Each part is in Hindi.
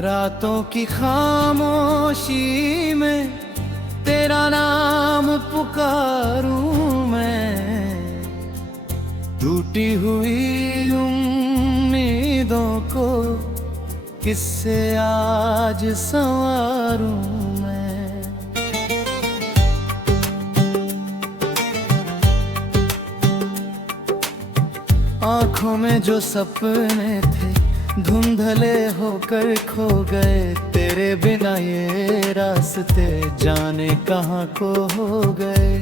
रातों की खामोशी में तेरा नाम पुकारूं मैं, टूटी हुई उम्मीदों को किससे आज संवारूं मैं। आँखों में जो सपने थे धुंधले होकर खो गए, तेरे बिना ये रास्ते जाने कहाँ को हो गए।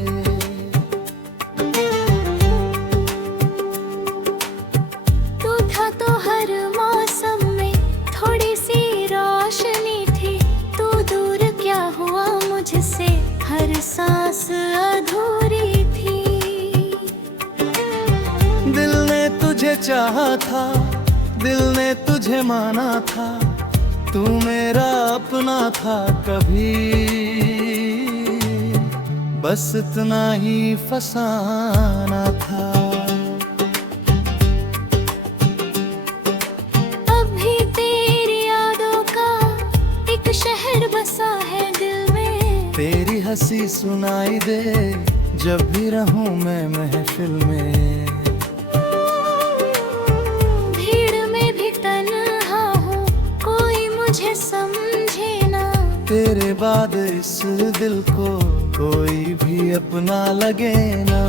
तू था तो हर मौसम में थोड़ी सी रोशनी थी, तू दूर क्या हुआ मुझसे, हर सांस अधूरी थी। दिल ने तुझे चाहा था, दिल ने तुझे माना था, तू मेरा अपना था कभी, बस इतना ही फसाना था। अभी तेरी यादों का एक शहर बसा है दिल में, तेरी हंसी सुनाई दे जब भी रहूं मैं महफिल में। तेरे बाद इस दिल को कोई भी अपना लगे ना,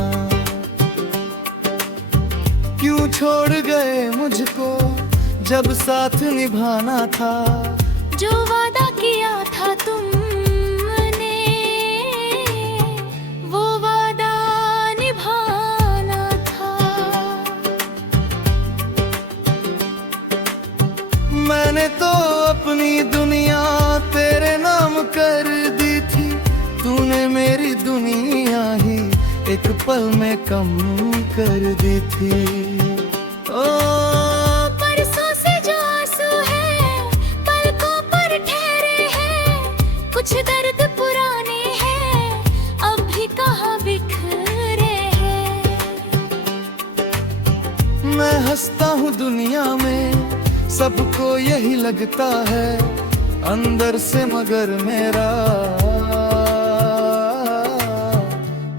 क्यों छोड़ गए मुझको जब साथ निभाना था। जो वादा किया था तुमने वो वादा निभाना था। मैंने तो अपनी दुनिया तेरे नाम कर दी थी, तूने मेरी दुनिया ही एक पल में कम कर दी थी। ओ परसों से जो आंसू है पलकों पर ठहरे हैं, कुछ दर्द पुराने हैं अब भी कहाँ बिखरे हैं। मैं हंसता हूँ दुनिया में सबको यही लगता है, अंदर से मगर मेरा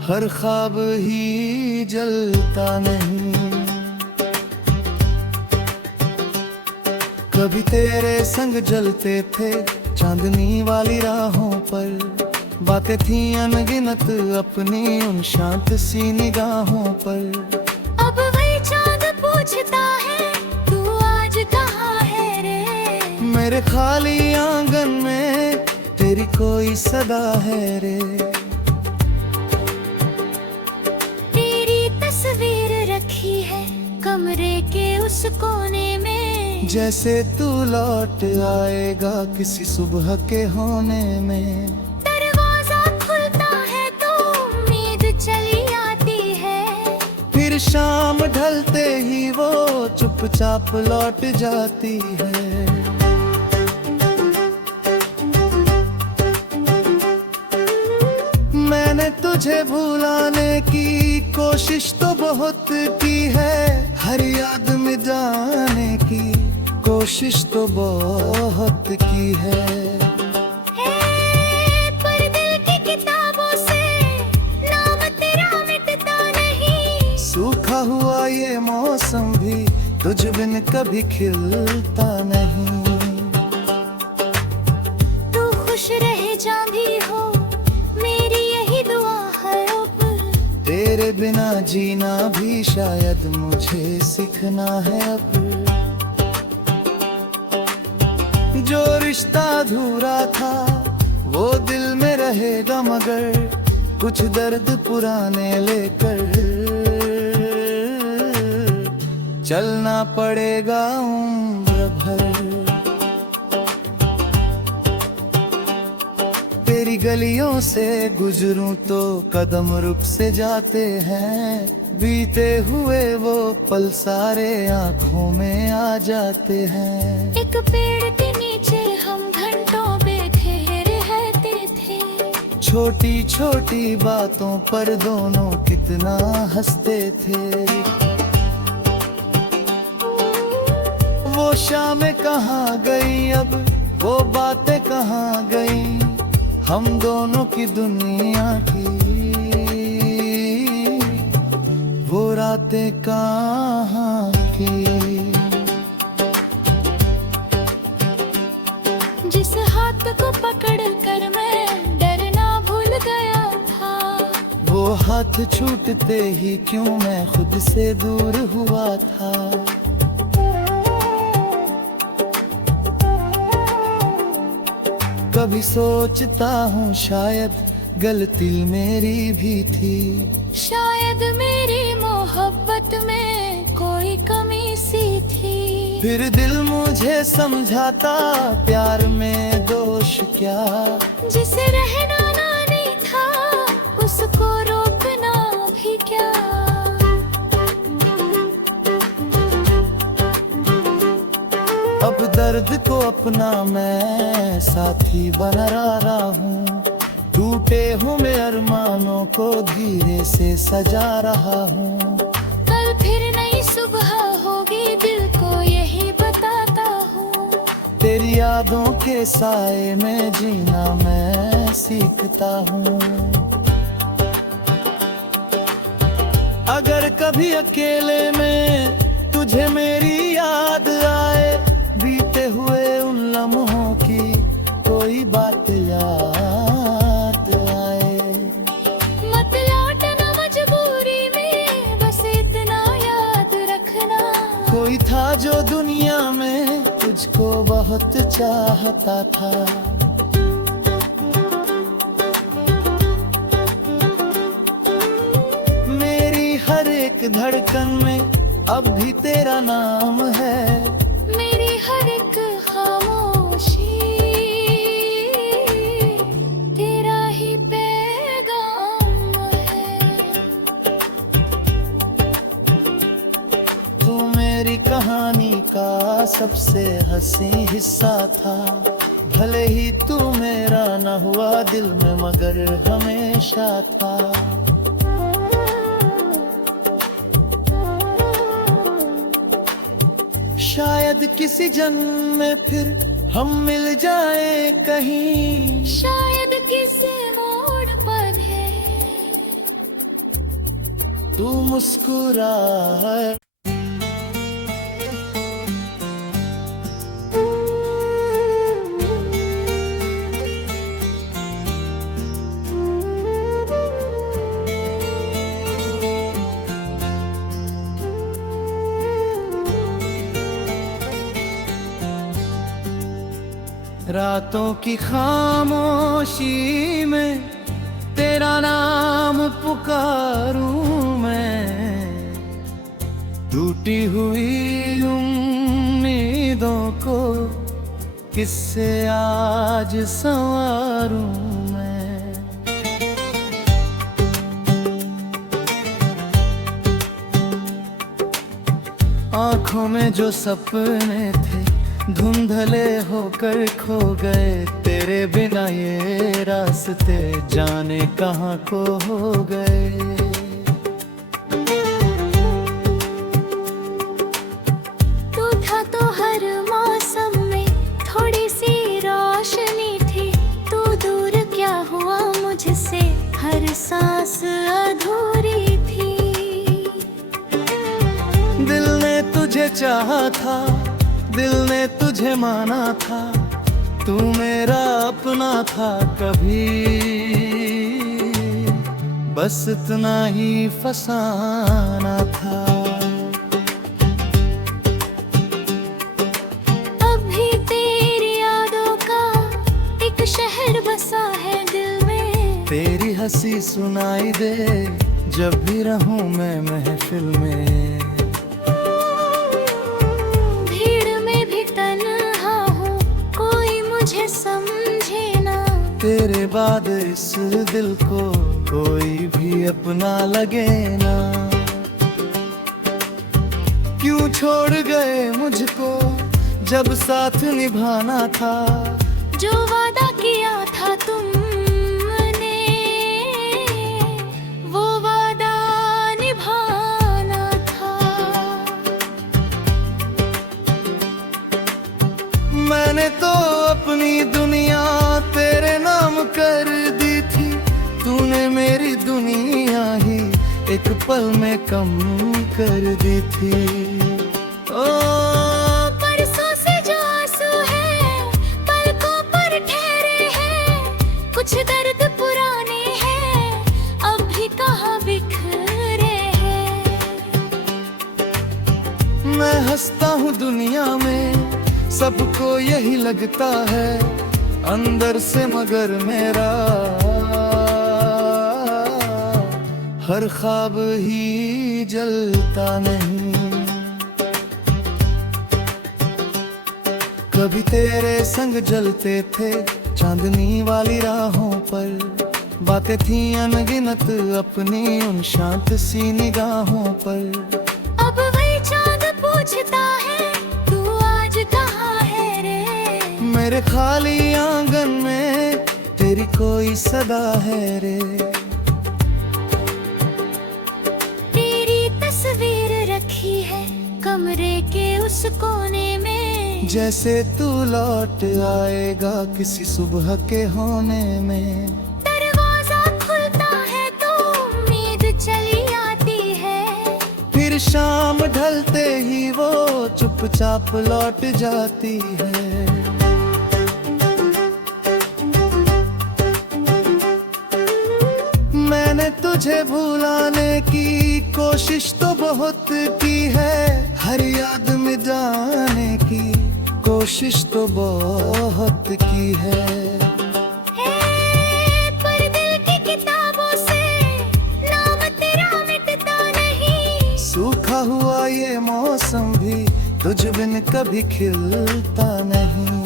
हर ख्वाब ही जलता नहीं। कभी तेरे संग जलते थे चांदनी वाली राहों पर, बातें थी अनगिनत अपनी उन शांत सी निगाहों पर। अब वही चांद पूछता है तू आज कहाँ है रे, मेरे खाली आंगन में तेरी कोई सदा है रे। तेरी तस्वीर रखी है कमरे के उस कोने में, जैसे तू लौट आएगा किसी सुबह के होने में। दरवाजा खुलता है तो उम्मीद चली आती है, फिर शाम ढलते ही वो चुपचाप लौट जाती है। मैंने तुझे भुलाने की कोशिश तो बहुत की है, हर याद में जाने की कोशिश तो बहुत की है। पर दिल की किताबों से नाम तेरा मिटता नहीं, सूखा हुआ ये मौसम भी तुझ बिन कभी खिलता नहीं। तू खुश रहे जहाँ भी हो मेरी यही दुआ है अब, तेरे बिना जीना भी शायद मुझे सीखना है अब। जो रिश्ता अधूरा था वो दिल में रहेगा, मगर कुछ दर्द पुराने लेकर चलना पड़ेगा उम्र भर। तेरी गलियों से गुजरूं तो कदम रुक से जाते हैं, बीते हुए वो पल सारे आँखों में आ जाते हैं। एक पेड़ के नीचे हम घंटों बैठे रहते थे, छोटी छोटी बातों पर दोनों कितना हंसते थे। वो शामें कहाँ गई अब वो बातें कहाँ गई हम दोनों की दुनिया की, वो रातें कहाँ की। जिस हाथ को पकड़ कर मैं डरना भूल गया था, वो हाथ छूटते ही क्यों मैं खुद से दूर हुआ था। कभी सोचता हूँ शायद गलती मेरी भी थी, शायद मेरी मोहब्बत में कोई कमी सी थी। फिर दिल मुझे समझाता प्यार में दोष क्या, जिसे रहना ना नहीं था उसको रोकना भी क्या। अब दर्द को अपना मैं साथी बना रहा हूँ, टूटे हुए अरमानों को धीरे से सजा रहा हूँ। कल फिर नई सुबह होगी दिल को यही बताता हूँ, तेरी यादों के साए में जीना मैं सीखता हूँ। अगर कभी अकेले में तुझे मेरी याद आए, बीते हुए उन लम्हों की कोई बात याद आए। मत लौटना मजबूरी में, बस इतना याद रखना। कोई था जो दुनिया में तुझको बहुत चाहता था। मेरी हर एक धड़कन में अब भी तेरा नाम है, मेरी हर एक खामोशी तेरा ही पैगाम है। तू मेरी कहानी का सबसे हंसी हिस्सा था, भले ही तू मेरा न हुआ दिल में मगर हमेशा था। शायद किसी जन्म में फिर हम मिल जाए कहीं, शायद किसी मोड़ पर है तू मुस्कुराए। रातों की खामोशी में तेरा नाम पुकारूं मैं, टूटी हुई उम्मीदों को किससे आज संवारूं मैं। आँखों में जो सपने थे धुंधले होकर खो गए, तेरे बिना ये रास्ते जाने कहाँ को हो गए। तू था तो हर मौसम में थोड़ी सी रोशनी थी, तू दूर क्या हुआ मुझसे हर सांस अधूरी थी। दिल ने तुझे चाहा था, दिल ने तुझे माना था, तू मेरा अपना था कभी, बस इतना ही फसाना था। अभी तेरी यादों का एक शहर बसा है दिल में, तेरी हंसी सुनाई दे जब भी रहूं मैं महफिल में। तेरे बाद इस दिल को कोई भी अपना लगे ना, क्यों छोड़ गए मुझको जब साथ निभाना था। जो वादा किया था तुमने वो वादा निभाना था। मैंने तो अपने पल में कम कर दी थी। ओ परसों से जो आंसू है पलकों पर ठहरे हैं, कुछ दर्द पुराने हैं अब भी कहाँ बिखरे हैं। मैं हंसता हूँ दुनिया में, सबको यही लगता है अंदर से, मगर मेरा हर ख्वाब ही जलता नहीं। कभी तेरे संग जलते थे चांदनी वाली राहों पर, बातें थी अनगिनत अपनी उन शांत सी निगाहों पर। अब वही चांद पूछता है तू आज कहाँ है रे, मेरे खाली आंगन में तेरी कोई सदा है रे। तेरी तस्वीर रखी है कमरे के उस कोने में, जैसे तू लौट आएगा किसी सुबह के होने में। दरवाजा खुलता है तो उम्मीद चली आती है, फिर शाम ढलते ही वो चुपचाप लौट जाती है। मैंने तुझे भुलाने की कोशिश तो बहुत की है, हर याद में जाने की कोशिश तो बहुत की है। पर दिल की किताबों से नाम तेरा मिटता नहीं, सूखा हुआ ये मौसम भी तुझ बिन कभी खिलता नहीं।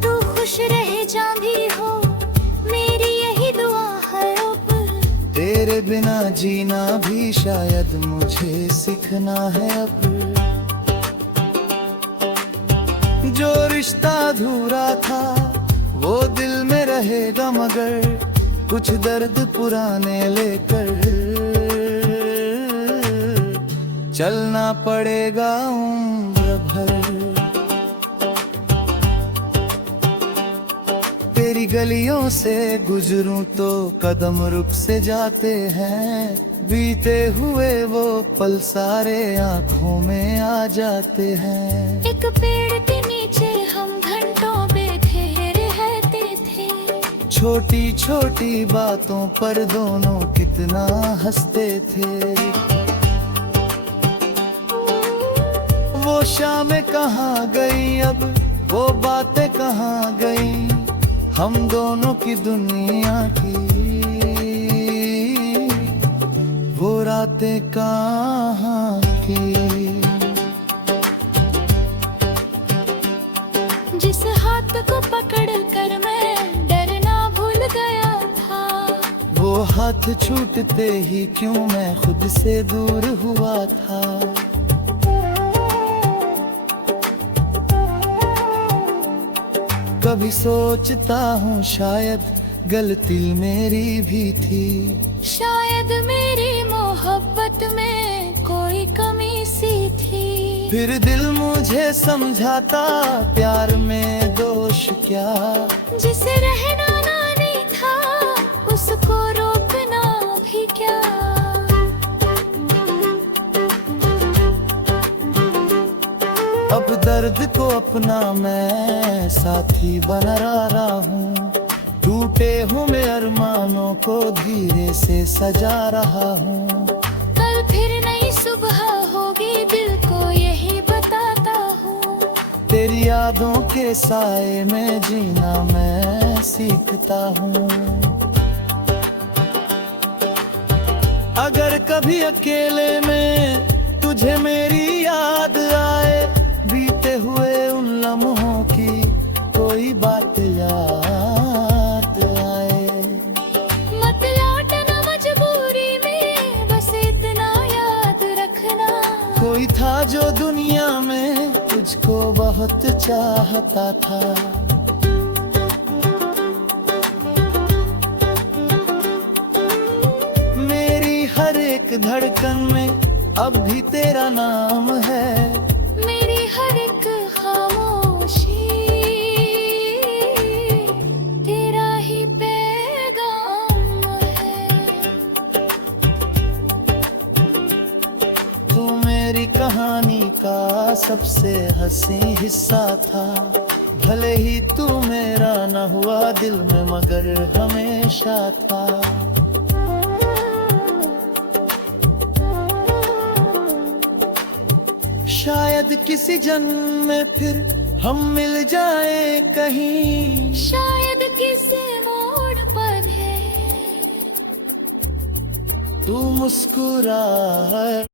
तू खुश रहे जहाँ भी हो मेरी यही दुआ है अब, तेरे बिना जीना भी शायद मुझे सीखना है अब। जो रिश्ता अधूरा था वो दिल में रहेगा, मगर कुछ दर्द पुराने लेकर चलना पड़ेगा उम्र भर। तेरी गलियों से गुजरूं तो कदम रुक से जाते हैं, बीते हुए वो पल सारे आंखों में आ जाते हैं। एक पेड़ के नीचे हम घंटों बैठे रहते थे, छोटी छोटी बातों पर दोनों कितना हंसते थे। वो शामें कहाँ गई अब, वो बातें कहाँ गई, हम दोनों की दुनिया की वो रातें कहाँ की। जिस हाथ को पकड़ कर मैं डरना भूल गया था, वो हाथ छूटते ही क्यों मैं खुद से दूर हुआ था। कभी सोचता हूँ शायद गलती मेरी भी थी, शायद मेरी मोहब्बत में कोई कमी सी थी। फिर दिल मुझे समझाता प्यार में दोष क्या, जिसे रहना ना नहीं था उसको रोकना भी क्या। अब दर्द को अपना मैं साथी बना रहा हूँ, टूटे हुए अरमानों को धीरे से सजा रहा हूँ। कल फिर नई सुबह होगी दिल को यही बताता हूँ, तेरी यादों के साए में जीना मैं सीखता हूँ। अगर कभी अकेले में तुझे मेरी याद आए, बीते हुए उन लम्हों की कोई बात याद आए। मत लौटना मजबूरी में बस इतना याद रखना, कोई था जो दुनिया में तुझको बहुत चाहता था। मेरी हर एक धड़कन में अब भी तेरा नाम है, मेरी हर एक खामोशी तेरा ही पैगाम है। कहानी का सबसे हंसी हिस्सा था। भले ही तू मेरा न हुआ दिल में मगर हमेशा था। शायद किसी जन्म में फिर हम मिल जाए कहीं, शायद किसी मोड़ पर है तू मुस्कुरा